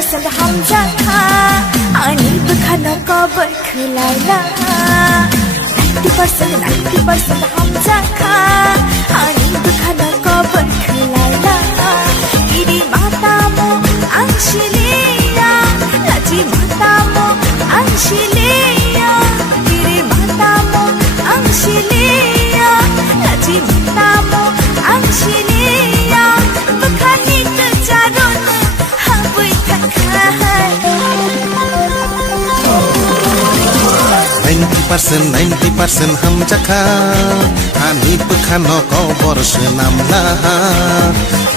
90% hamzaka ani bukhana kabar khulaila 90% hamzaka ani bukhana kabar khulaila iri mata mo angshiliya laji mata mo angshiliya iri mata mo angshiliya laji mata mo angshiliya bukhani tu charon habui thakha 90% hamzaka ani bukhano kobor senamla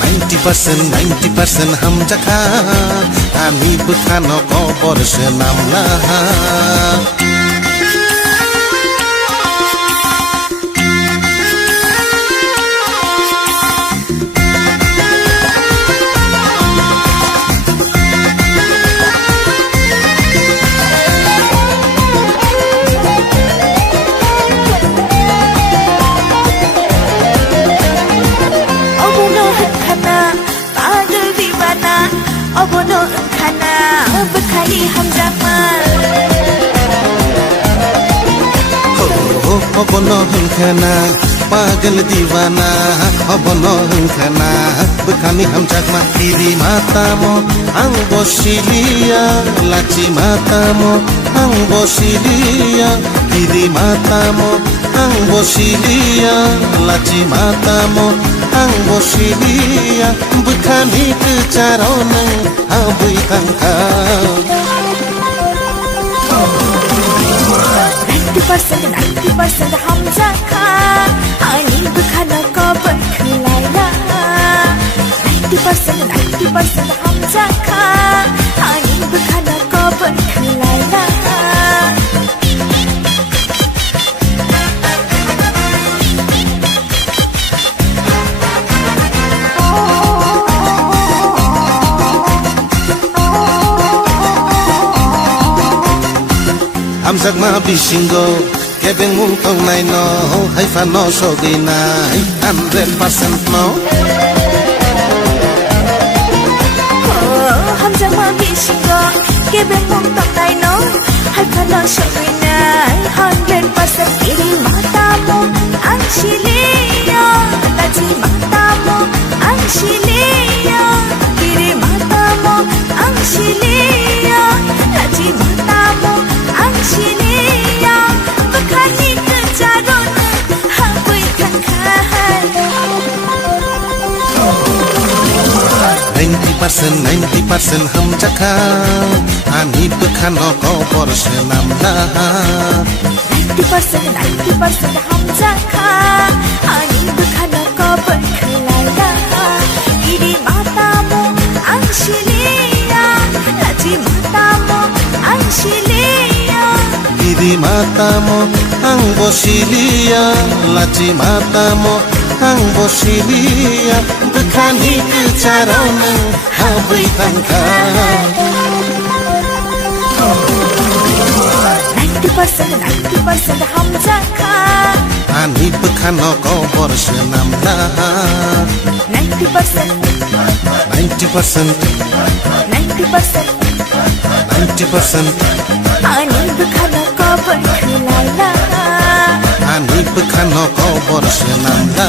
90% hamzaka ani bukhano kobor senamla Abono khana bukhari hamzaka abono khana pagal diwana abono khana bukhani hamzaka tiri mata mo ang bosilia lachi mata mo ang bosilia tiri mata mo ang bosilia lachi mata mo ang bosilia bukhani tu charon habui tangka 90% hamzaka ani bukhana kabar khulaila 90% hamzaka ani bukhana kabar khulaila hamzak ma bisingo kebeng mung tong nai no hai fa no so gi nai 100% no hamzak ma bisingo kebeng mung tong nai no hai fa no so gi nai 100% iri mata mo angshiliya laji mata mo angshiliya iri mata mo angshiliya laji mata mo angshiliya bukhani tu charon habui thakha 90% hamzaka ani bukhano kobor senamla 90% hamzaka ani bukhana kabar khulaila iri mata mo angshiliya laji mata mo angshiliya iri mata mo ang bosilia lachi mata mo ang bosilia bukhani tu charon habui tangka 90% hamzaka ani bukhano kobor senamla 90% 90% ani bukhana kabar khulaila ani bukhano kobor senamla